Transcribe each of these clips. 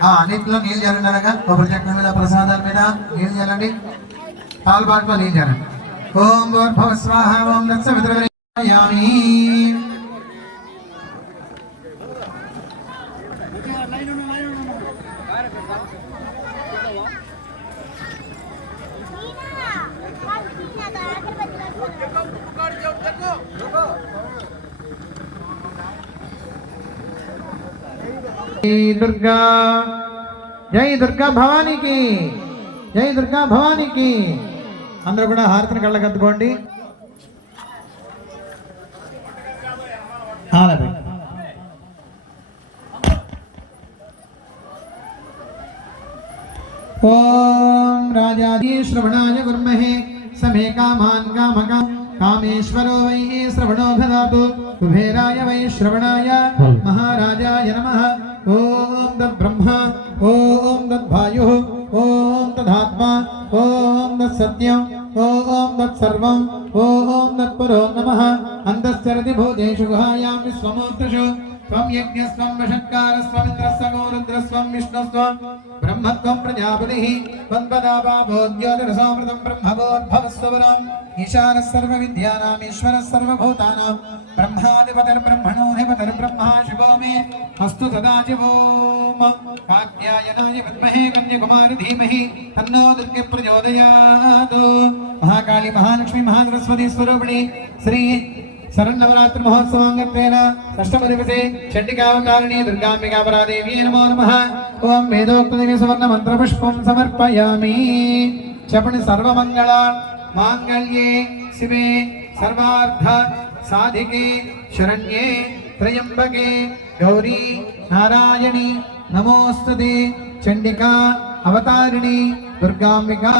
ఆ, అన్నింటిలో నీళ్ళు చల్లండి కొబ్బరి చెట్ల మీద ప్రసాదాల మీద నీళ్ళు జరగండి పాల్బాట్లో నీళ్ళు చల్లండి ఓం భూర్భవ స్వాహ ఓం దుర్గా. జై దుర్గా భవానికి. జై దుర్గా భవానికి. అందరూ కూడా హారతిని కళ్ళకద్దుకోండి श्रवणादि श्रवणाय गुर्महे समे कामान् कामका। कामेश्वरो वै श्रवणो ददातु। कुबेराय वै श्रवणाय। हाँ। महाराजाय नमः। ॐ तद्ब्रह्मा ॐ तद्वायुः ॐ तदात्मा ॐ तत्सत्यम् ॐ तत्सर्वम् ॐ तत्परो नमः। अन्तश्चरति भूतेषु गुहायां विश्वमूर्तिषु। त्वं यज्ञस्त्वं वषट्कारस्त्वमिन्द्रस्व गौरुद्रस्त्वं विष्णुस्त्वं, ब्रह्मत्वं प्रजापतिः त्वन्पदापाभोज्योतिरसोमृतं ब्रह्मभोद्भवस्वरम् ईशानः सर्वविद्यानाम् ईश्वरः सर्वभूतानां, ब्रह्माधिपतिर्ब्रह्मणोऽधिपतिर्ब्रह्मा शिवो मे अस्तु सदाशिवोम कात्यायनाय विद्महे कन्याकुमारि धीमहि, तन्नो दुर्गे प्रचोदयात्। महाकाली महालक्ष्मी महासरस्वती स्वरूपिणी, श्री శరన్నవరాత్రి మహోత్సవాంగత్వేన షష్టమ దివసే చండికావతారిణి దుర్గాంబికాపరాదేవి నమో నమ ఓం వేదోక్తదేవి సువర్ణ మంత్రపుష్పం సమర్పయామి చెప్పండి సర్వమంగళ మాంగళ్యే శివే సర్వార్థ సాధికే శరణ్యే త్రయంబకే గౌరీ నారాయణి నమోస్తుతే చండికా అవతారిణి దుర్గాంబికా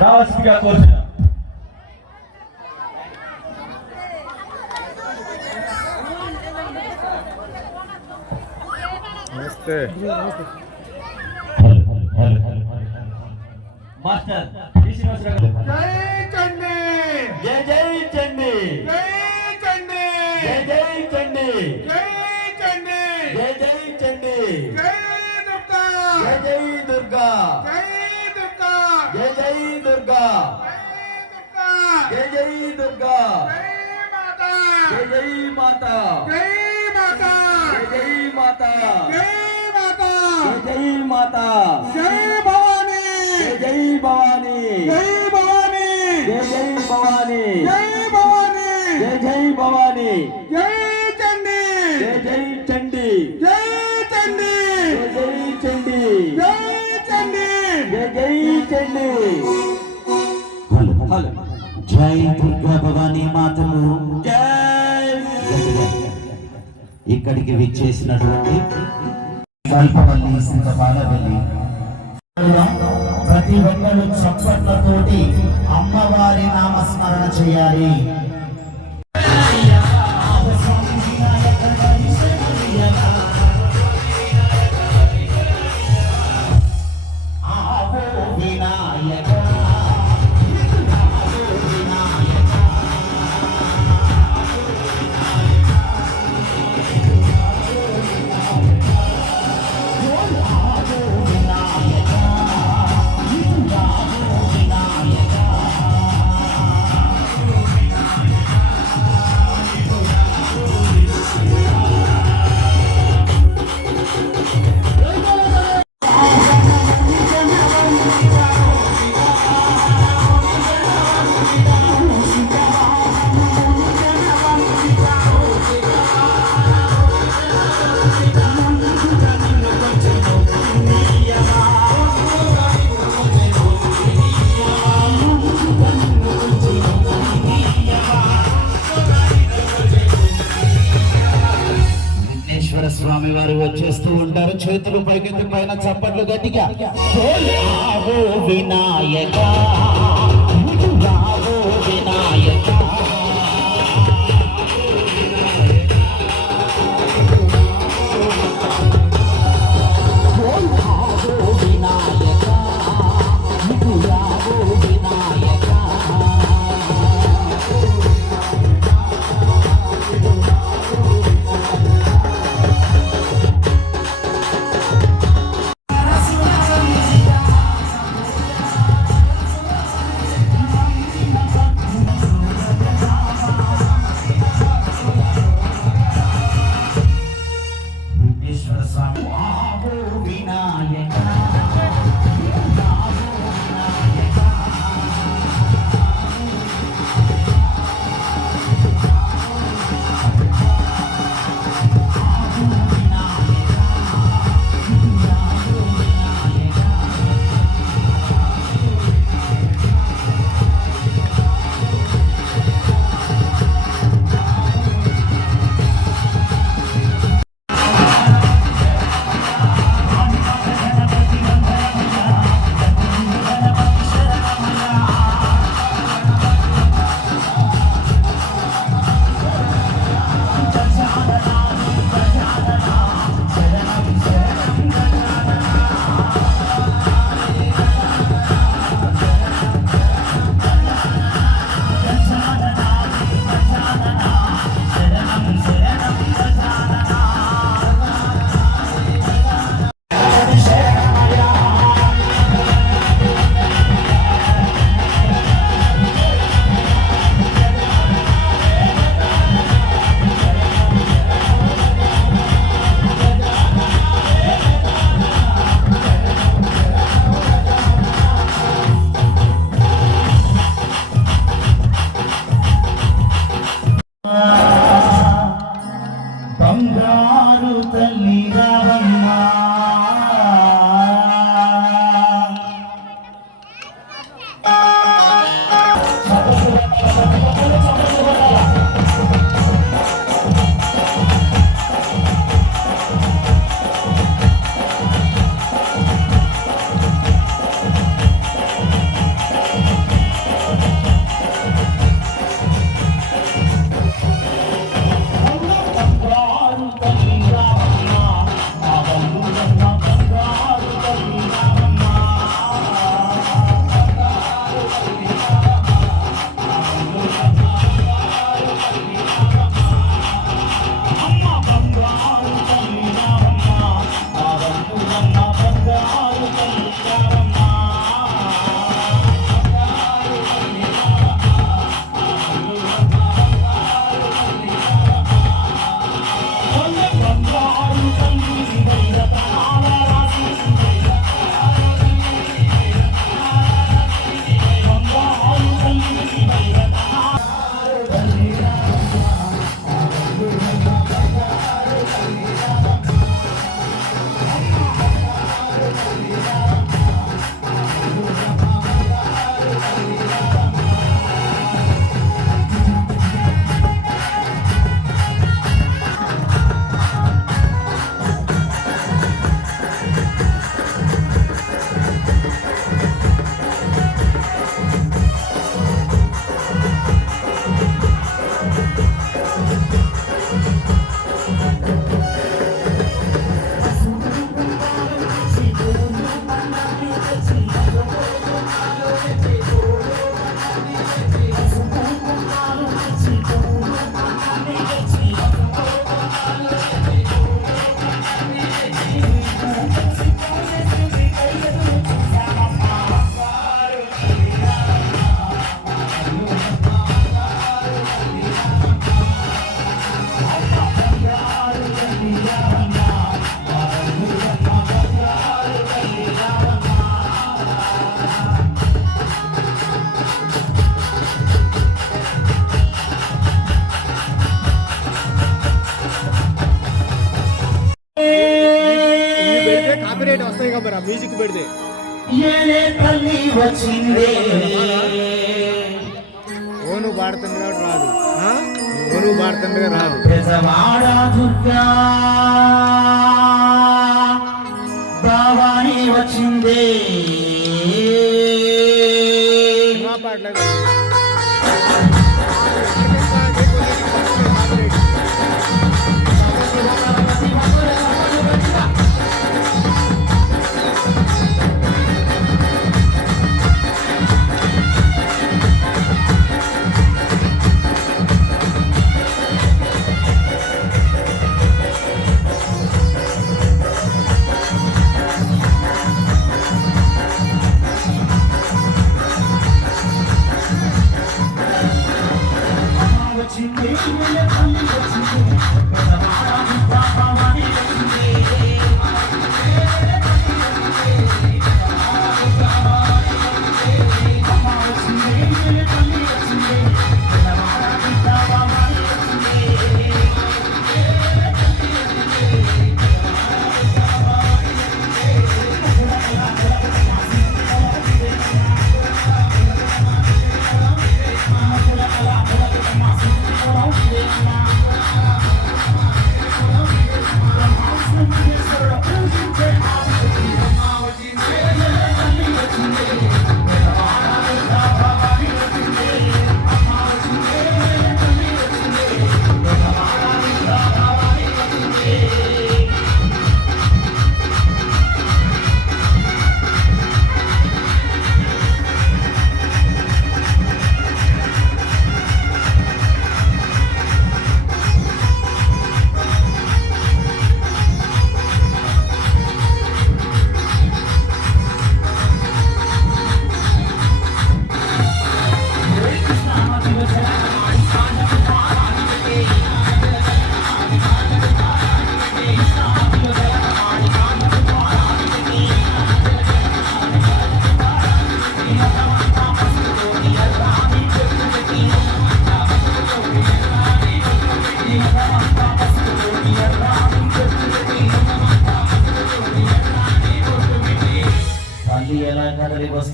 రావాల్సిందిగా కోరుతున్నా మాస్టర్. జై చండి జై జై చండి జై చండి జై జై చండి జై చండి జై జై చండి జై దుర్గా జై జై దుర్గా జై దుర్గా జై జై దుర్గా జై దుర్గా జై జై దుర్గా జై మాతా జై జై మాత జై మాతా జై జై మాత జై మాతా జై జై మాత జై భవానీ జై జై భవానీ జై జై దుర్గా భవానీ మాతలు ఇక్కడికి విచ్చేసినటువంటి కల్పవల్లి సింగపాలవల్లి. ప్రతి ఒక్కరు చప్పట్లతోటి అమ్మవారి నామస్మరణ చేయాలి. స్వామి వారు వచ్చేస్తూ ఉంటారు. చేతులు పైకెత్తి పైన చప్పట్లు గట్టిగా. వినాయక! డేట్ వస్తాయి కదా ఆ మ్యూజిక్ పెడితే. ఓను పాడుతుండగా రాదు. ఓను పాడుతుండగా రాదు. బాబాని వచ్చిందే.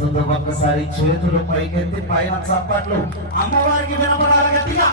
చేస్తుందో ఒక్కసారి చేతులు పైకెత్తి పైన చప్పట్లు. అమ్మవారికి వినపడాలి గట్టిగా.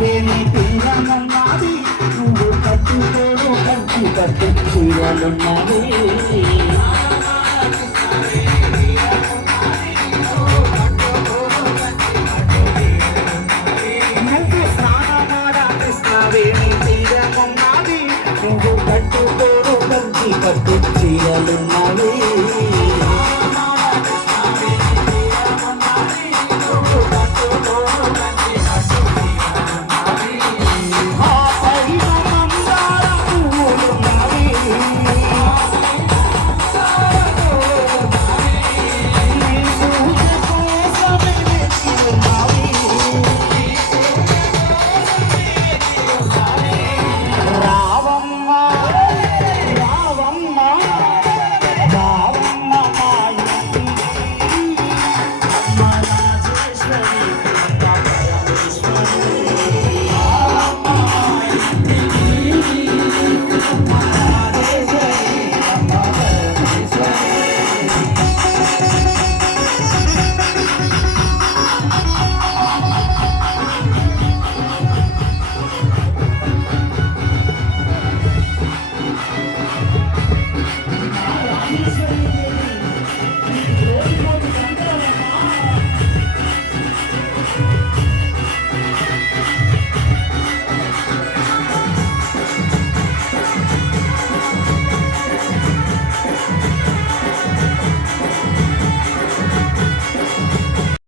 అదే నీ తీరనున్నది నువ్వు కట్టుకో కట్టు కట్టు తీరనున్నది నువ్వు కట్టుకో కంచి కట్టు చీరలున్నా